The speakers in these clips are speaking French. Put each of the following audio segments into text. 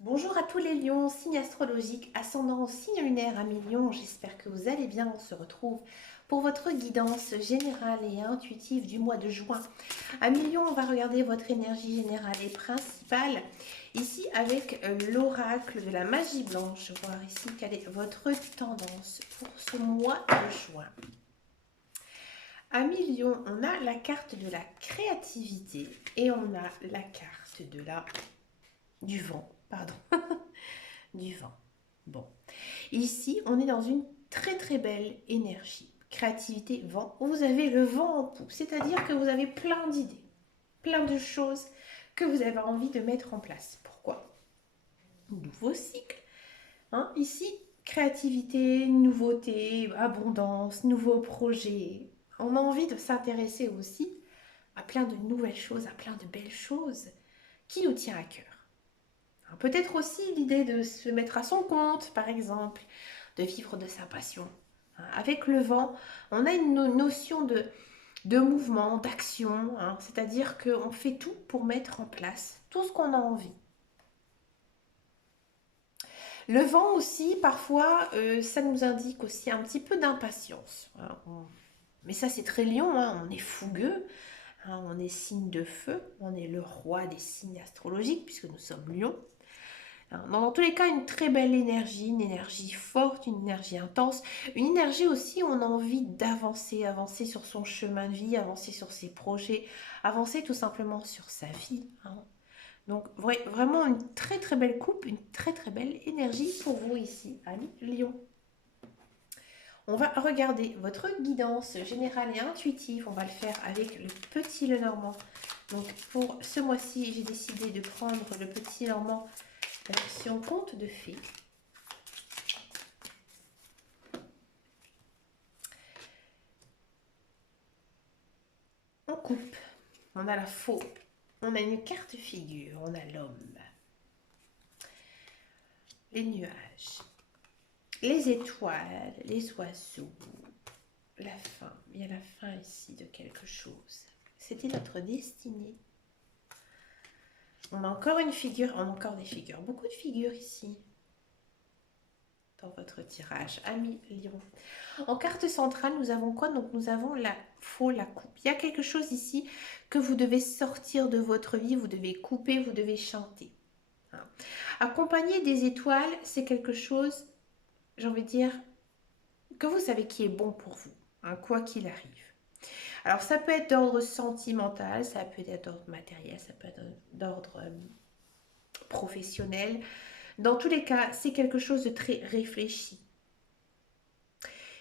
Bonjour à tous les lions, signe astrologique, ascendant signe lunaire, amis lions, j'espère que vous allez bien. On se retrouve pour votre guidance générale et intuitive du mois de juin. Amis lions, on va regarder votre énergie générale et principale ici avec l'oracle de la magie blanche, voir ici quelle est votre tendance pour ce mois de juin. Amis lions, on a la carte de la créativité et on a la carte de du vent, pardon. Du vent. Bon. Ici, on est dans une très belle énergie. Créativité, vent. Vous avez le vent en poupe, c'est-à-dire que vous avez plein d'idées, plein de choses que vous avez envie de mettre en place. Pourquoi? Nouveau cycle. Hein? Ici, créativité, nouveauté, abondance, nouveaux projets. On a envie de s'intéresser aussi à plein de nouvelles choses, à plein de belles choses qui nous tient à cœur. Peut-être aussi l'idée de se mettre à son compte, par exemple, de vivre de sa passion. Avec le vent, on a une notion de mouvement, d'action, c'est-à-dire qu'on fait tout pour mettre en place tout ce qu'on a envie. Le vent aussi, parfois, ça nous indique aussi un petit peu d'impatience. Mais ça, c'est très lion, on est fougueux, on est signe de feu, on est le roi des signes astrologiques puisque nous sommes lions. Dans tous les cas, une très belle énergie, une énergie forte, une énergie intense, une énergie aussi où on a envie d'avancer, avancer sur son chemin de vie, avancer sur ses projets, avancer tout simplement sur sa vie. Donc vraiment une très belle coupe, une très belle énergie pour vous ici, amis Lion. On va regarder votre guidance générale et intuitive. On va le faire avec le petit Lenormand. Donc pour ce mois-ci, j'ai décidé de prendre le petit Lenormand version conte de fées. On coupe, on a la faux, on a une carte figure, on a l'homme, les nuages, les étoiles, les oiseaux, la fin. Il y a la fin ici de quelque chose. C'était notre destinée. On a encore une figure, on a encore des figures, beaucoup de figures ici dans votre tirage, ami Lion. En carte centrale, nous avons quoi? Donc nous avons la faux, la coupe. Il y a quelque chose ici que vous devez sortir de votre vie, vous devez couper, vous devez chanter. Accompagner des étoiles, c'est quelque chose, j'ai envie de dire, que vous savez qui est bon pour vous, quoi qu'il arrive. Alors ça peut être d'ordre sentimental, ça peut être d'ordre matériel, ça peut être d'ordre professionnel. Dans tous les cas, c'est quelque chose de très réfléchi.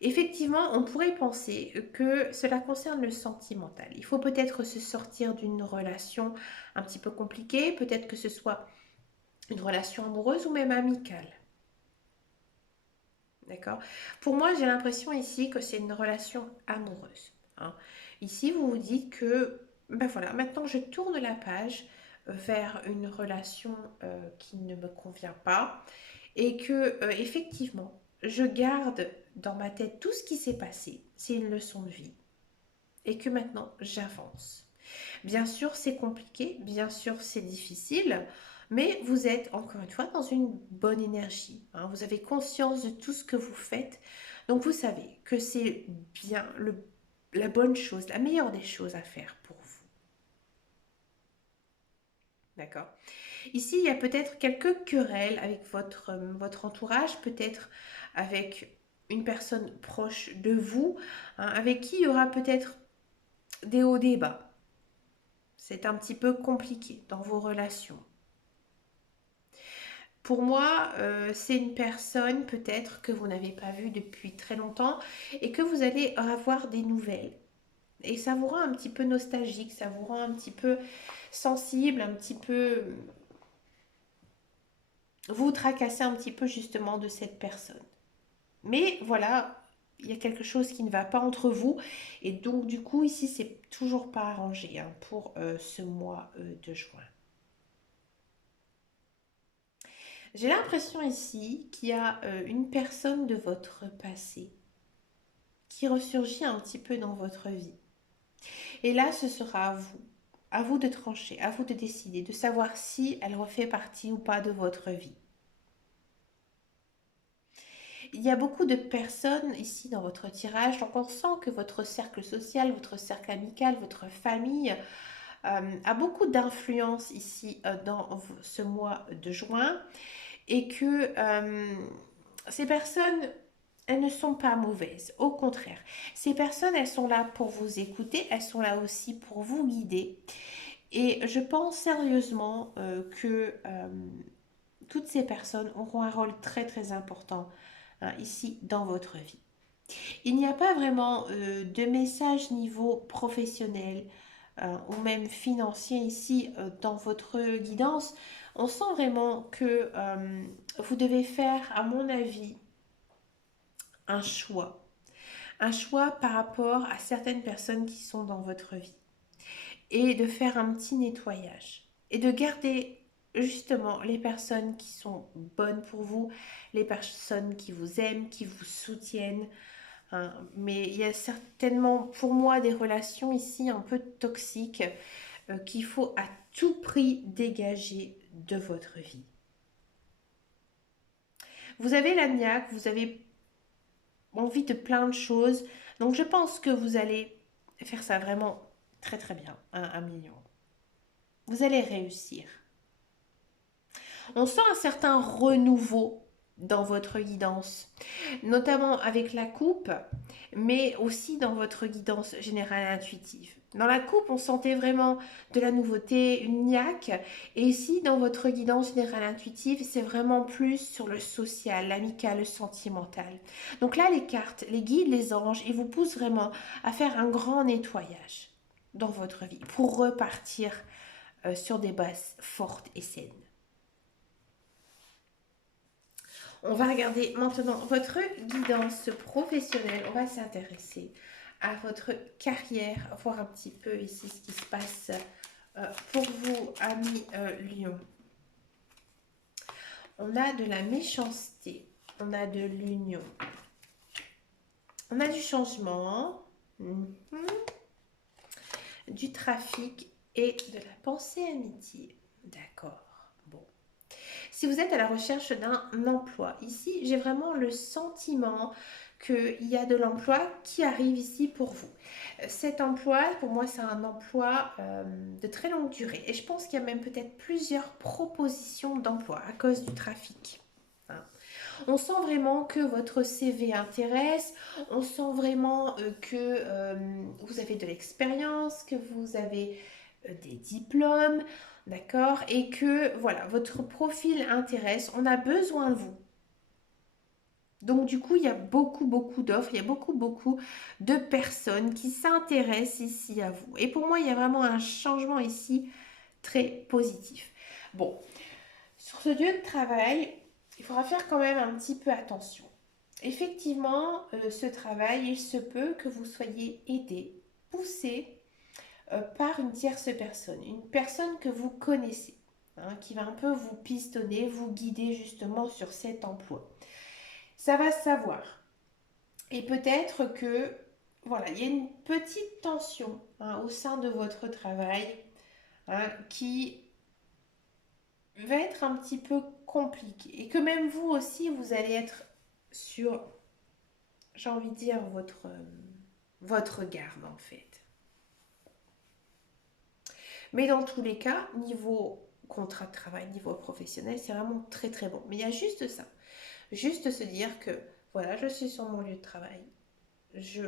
Effectivement, on pourrait penser que cela concerne le sentimental. Il faut peut-être se sortir d'une relation un petit peu compliquée, peut-être que ce soit une relation amoureuse ou même amicale. D'accord? Pour moi, j'ai l'impression ici que c'est une relation amoureuse. Ici, vous vous dites que, ben voilà, maintenant je tourne la page vers une relation qui ne me convient pas et que, effectivement, je garde dans ma tête tout ce qui s'est passé. C'est une leçon de vie et que maintenant j'avance. Bien sûr, c'est compliqué, bien sûr, c'est difficile, mais vous êtes encore une fois dans une bonne énergie. Vous avez conscience de tout ce que vous faites, donc vous savez que c'est bien la bonne chose, la meilleure des choses à faire pour vous. D'accord? Ici, il y a peut-être quelques querelles avec votre entourage, peut-être avec une personne proche de vous, avec qui il y aura peut-être des hauts, des bas. C'est un petit peu compliqué dans vos relations. Pour moi, c'est une personne peut-être que vous n'avez pas vue depuis très longtemps et que vous allez avoir des nouvelles. Et ça vous rend un petit peu nostalgique, ça vous rend un petit peu sensible, un petit peu... Vous tracassez un petit peu justement de cette personne. Mais voilà, il y a quelque chose qui ne va pas entre vous. Et donc du coup, ici, c'est toujours pas arrangé pour ce mois de juin. J'ai l'impression ici qu'il y a une personne de votre passé qui ressurgit un petit peu dans votre vie. Et là, ce sera à vous. À vous de trancher, à vous de décider, de savoir si elle refait partie ou pas de votre vie. Il y a beaucoup de personnes ici dans votre tirage, donc on sent que votre cercle social, votre cercle amical, votre famille a beaucoup d'influence ici dans ce mois de juin et que ces personnes, elles ne sont pas mauvaises. Au contraire, ces personnes, elles sont là pour vous écouter, elles sont là aussi pour vous guider. Et je pense sérieusement que toutes ces personnes auront un rôle très très important ici dans votre vie. Il n'y a pas vraiment de message niveau professionnel ou même financier ici dans votre guidance. On sent vraiment que vous devez faire, à mon avis, un choix. Un choix par rapport à certaines personnes qui sont dans votre vie. Et de faire un petit nettoyage. Et de garder justement les personnes qui sont bonnes pour vous, les personnes qui vous aiment, qui vous soutiennent, hein. Mais il y a certainement pour moi des relations ici un peu toxiques qu'il faut à tout prix dégager de votre vie. Vous avez la niaque, vous avez envie de plein de choses, donc je pense que vous allez faire ça vraiment très très bien, un million. Vous allez réussir. On sent un certain renouveau dans votre guidance, notamment avec la coupe, mais aussi dans votre guidance générale intuitive. Dans la coupe, on sentait vraiment de la nouveauté, une niaque, et ici, dans votre guidance générale intuitive, c'est vraiment plus sur le social, l'amical, le sentimental. Donc là, les cartes, les guides, les anges, ils vous poussent vraiment à faire un grand nettoyage dans votre vie pour repartir sur des bases fortes et saines. On va regarder maintenant votre guidance professionnelle. On va s'intéresser à votre carrière, voir un petit peu ici ce qui se passe pour vous, amis Lion. On a de la méchanceté, on a de l'union, on a du changement, du trafic et de la pensée amitié. D'accord. Bon. Si vous êtes à la recherche d'un emploi, ici, j'ai vraiment le sentiment qu'il y a de l'emploi qui arrive ici pour vous. Cet emploi, pour moi, c'est un emploi de très longue durée. Et je pense qu'il y a même peut-être plusieurs propositions d'emploi à cause du trafic. Hein. On sent vraiment que votre CV intéresse, on sent vraiment que vous avez de l'expérience, que vous avez des diplômes, d'accord, et que voilà, votre profil intéresse, on a besoin de vous. Donc du coup, il y a beaucoup d'offres, il y a beaucoup de personnes qui s'intéressent ici à vous. Et pour moi, il y a vraiment un changement ici très positif. Bon, sur ce lieu de travail, il faudra faire quand même un petit peu attention. Effectivement, ce travail, il se peut que vous soyez aidé, poussé par une tierce personne, une personne que vous connaissez, hein, qui va un peu vous pistonner, vous guider justement sur cet emploi. Ça va se savoir. Et peut-être que, voilà, il y a une petite tension hein, au sein de votre travail hein, qui va être un petit peu compliqué. Et que même vous aussi, vous allez être sur, j'ai envie de dire, votre garde en fait. Mais dans tous les cas, niveau contrat de travail, niveau professionnel, c'est vraiment très très bon. Mais il y a juste ça. Juste se dire que, voilà, je suis sur mon lieu de travail. Je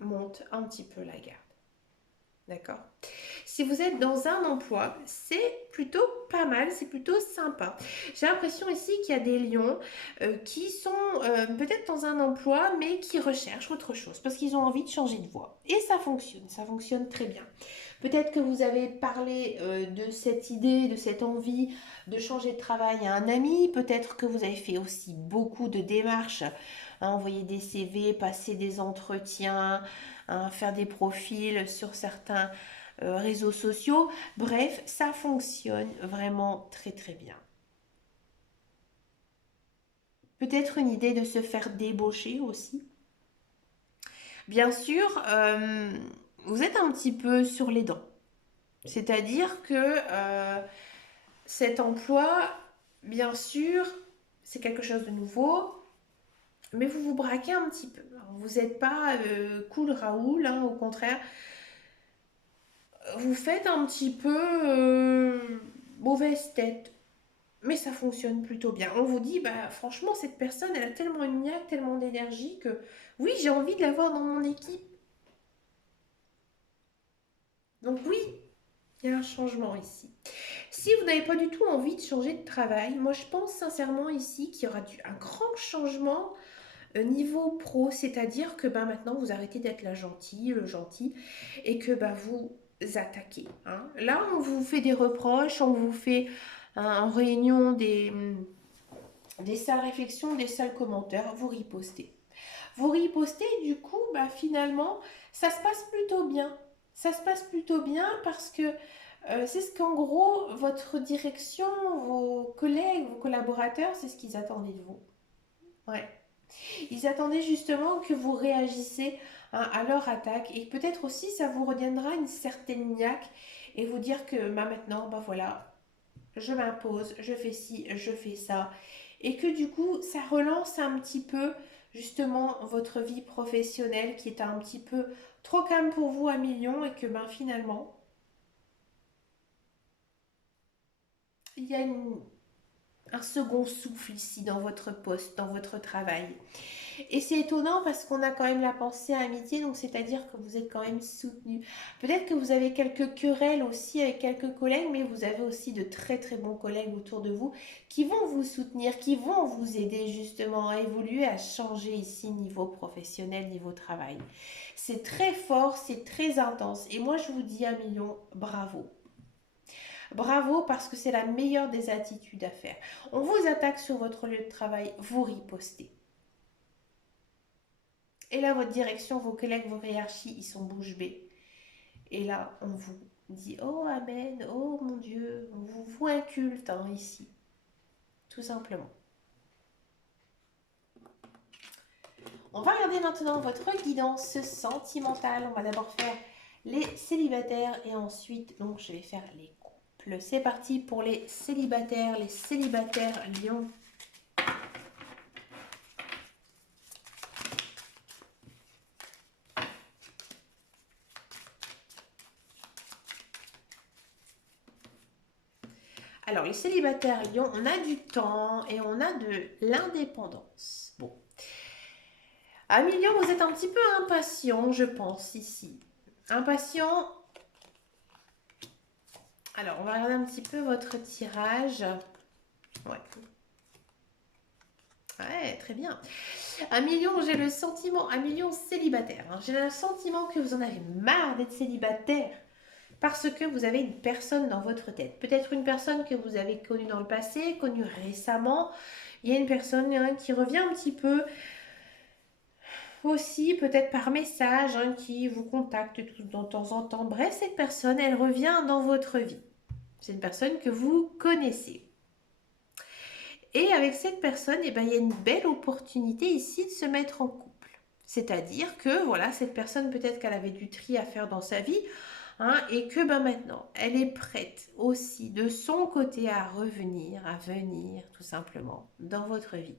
monte un petit peu la garde. D'accord? Si vous êtes dans un emploi, c'est plutôt pas mal, c'est plutôt sympa. J'ai l'impression ici qu'il y a des lions qui sont peut-être dans un emploi, mais qui recherchent autre chose parce qu'ils ont envie de changer de voie. Et ça fonctionne très bien. Peut-être que vous avez parlé de cette idée, de cette envie de changer de travail à un ami. Peut-être que vous avez fait aussi beaucoup de démarches, hein, envoyer des CV, passer des entretiens, hein, faire des profils sur certains réseaux sociaux. Bref, ça fonctionne vraiment très très bien. Peut-être une idée de se faire débaucher aussi. Bien sûr, vous êtes un petit peu sur les dents. C'est-à-dire que cet emploi, bien sûr, c'est quelque chose de nouveau, mais vous vous braquez un petit peu. Vous n'êtes pas cool Raoul, hein, au contraire, vous faites un petit peu mauvaise tête. Mais ça fonctionne plutôt bien. On vous dit, bah franchement, cette personne, elle a tellement une niaque, tellement d'énergie que oui, j'ai envie de l'avoir dans mon équipe. Donc oui, il y a un changement ici. Si vous n'avez pas du tout envie de changer de travail, moi je pense sincèrement ici qu'il y aura un grand changement niveau pro, c'est-à-dire que bah, maintenant vous arrêtez d'être la gentille, le gentil, et que bah, vous attaquez, hein. Là, on vous fait des reproches, on vous fait en réunion des sales réflexions, des sales commentaires, vous ripostez. Vous ripostez, du coup, bah, finalement, ça se passe plutôt bien. Ça se passe plutôt bien parce que c'est ce qu'en gros, votre direction, vos collègues, vos collaborateurs, c'est ce qu'ils attendaient de vous. Ouais. Ils attendaient justement que vous réagissez, hein, à leur attaque et peut-être aussi ça vous reviendra une certaine niaque et vous dire que bah, maintenant, bah voilà, je m'impose, je fais ci, je fais ça. Et que du coup, ça relance un petit peu justement votre vie professionnelle qui est un petit peu trop calme pour vous à millions et que ben finalement, il y a un second souffle ici dans votre poste, dans votre travail. Et c'est étonnant parce qu'on a quand même la pensée à amitié, donc c'est-à-dire que vous êtes quand même soutenu. Peut-être que vous avez quelques querelles aussi avec quelques collègues, mais vous avez aussi de très très bons collègues autour de vous qui vont vous soutenir, qui vont vous aider justement à évoluer, à changer ici niveau professionnel, niveau travail. C'est très fort, c'est très intense. Et moi je vous dis un million, bravo. Bravo parce que c'est la meilleure des attitudes à faire. On vous attaque sur votre lieu de travail, vous ripostez. Et là, votre direction, vos collègues, vos hiérarchies, ils sont bouche bée. Et là, on vous dit, oh Amen, oh mon Dieu, on vous voit inculte hein, ici, tout simplement. On va regarder maintenant votre guidance sentimentale. On va d'abord faire les célibataires et ensuite, donc, je vais faire les couples. C'est parti pour les célibataires Lion. Alors, les célibataires Lion, on a du temps et on a de l'indépendance. Bon. À million, vous êtes un petit peu impatient, je pense, ici. Impatient. Alors, on va regarder un petit peu votre tirage. Ouais. Ouais, très bien. Un million, j'ai le sentiment, un million célibataire, hein. J'ai le sentiment que vous en avez marre d'être célibataire parce que vous avez une personne dans votre tête. Peut-être une personne que vous avez connue dans le passé, connue récemment. Il y a une personne hein, qui revient un petit peu aussi, peut-être par message, hein, qui vous contacte de temps en temps. Bref, cette personne, elle revient dans votre vie. C'est une personne que vous connaissez. Et avec cette personne, eh ben, il y a une belle opportunité ici de se mettre en couple. C'est-à-dire que voilà, cette personne, peut-être qu'elle avait du tri à faire dans sa vie, hein, et que ben, maintenant, elle est prête aussi de son côté à revenir, à venir tout simplement dans votre vie.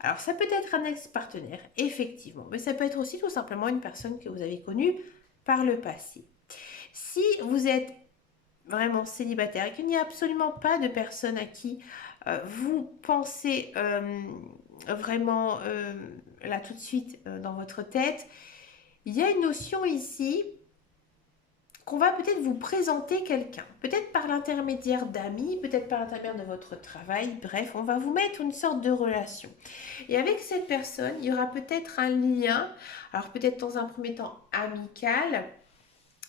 Alors ça peut être un ex-partenaire, effectivement, mais ça peut être aussi tout simplement une personne que vous avez connue par le passé. Si vous êtes vraiment célibataire et qu'il n'y a absolument pas de personne à qui vous pensez vraiment là tout de suite dans votre tête, il y a une notion ici qu'on va peut-être vous présenter quelqu'un, peut-être par l'intermédiaire d'amis, peut-être par l'intermédiaire de votre travail, bref, on va vous mettre une sorte de relation. Et avec cette personne, il y aura peut-être un lien, alors peut-être dans un premier temps amical,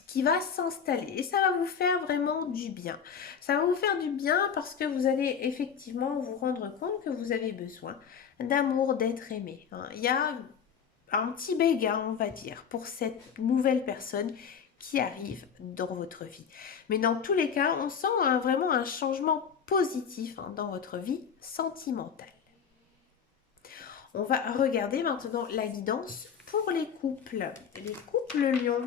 qui va s'installer et ça va vous faire vraiment du bien. Ça va vous faire du bien parce que vous allez effectivement vous rendre compte que vous avez besoin d'amour, d'être aimé, hein. Il y a un petit béguin, on va dire, pour cette nouvelle personne qui arrive dans votre vie. Mais dans tous les cas, on sent vraiment un changement positif hein, dans votre vie sentimentale. On va regarder maintenant la guidance pour les couples. Les couples lions.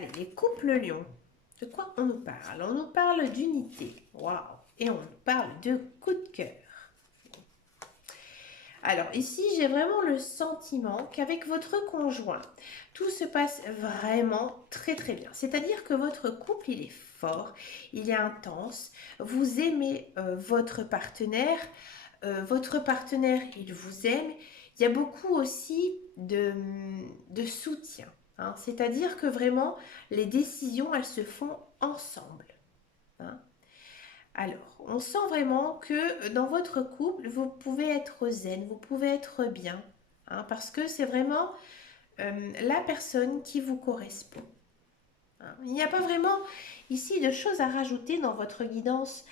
Allez, les couples lions. De quoi on nous parle? On nous parle d'unité. Waouh! Et on nous parle de coup de cœur. Alors ici, j'ai vraiment le sentiment qu'avec votre conjoint, tout se passe vraiment très très bien. C'est-à-dire que votre couple, il est fort, il est intense, vous aimez votre partenaire, il vous aime. Il y a beaucoup aussi de soutien, hein. C'est-à-dire que vraiment, les décisions, elles se font ensemble, hein. Alors, on sent vraiment que dans votre couple, vous pouvez être zen, vous pouvez être bien, hein, parce que c'est vraiment la personne qui vous correspond, hein. Il n'y a pas vraiment ici de choses à rajouter dans votre guidance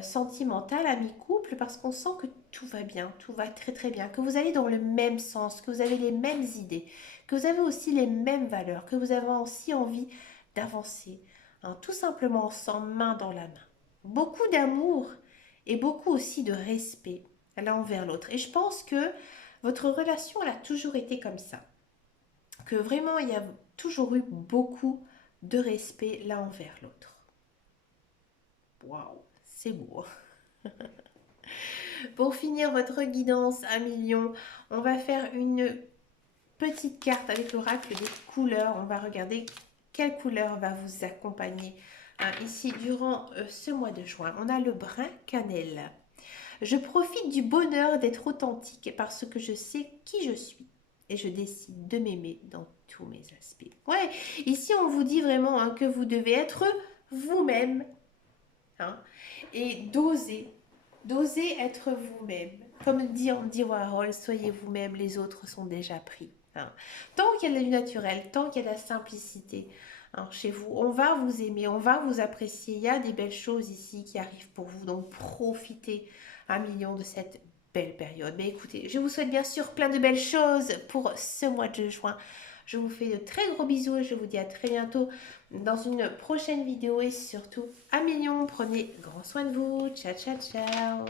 sentimentale à mi-couple, parce qu'on sent que tout va bien, tout va très très bien, que vous allez dans le même sens, que vous avez les mêmes idées, que vous avez aussi les mêmes valeurs, que vous avez aussi envie d'avancer, hein, tout simplement ensemble, main dans la main. Beaucoup d'amour et beaucoup aussi de respect l'un envers l'autre. Et je pense que votre relation, elle a toujours été comme ça. Que vraiment, il y a toujours eu beaucoup de respect l'un envers l'autre. Waouh, c'est beau. Pour finir votre guidance à million, on va faire une petite carte avec l'oracle des couleurs. On va regarder quelle couleur va vous accompagner ici durant ce mois de juin. On a le brun cannelle. Je profite du bonheur d'être authentique parce que je sais qui je suis et je décide de m'aimer dans tous mes aspects. Ouais, ici on vous dit vraiment que vous devez être vous-même, hein, et d'oser être vous-même. Comme dit Andy Warhol, soyez vous-même, les autres sont déjà pris, hein. Tant qu'il y a du naturel, tant qu'il y a de la simplicité, hein, chez vous, on va vous aimer, on va vous apprécier. Il y a des belles choses ici qui arrivent pour vous, donc profitez un million de cette belle période. Mais écoutez, je vous souhaite bien sûr plein de belles choses pour ce mois de juin. Je vous fais de très gros bisous et je vous dis à très bientôt dans une prochaine vidéo et surtout, à million, prenez grand soin de vous. Ciao, ciao, ciao.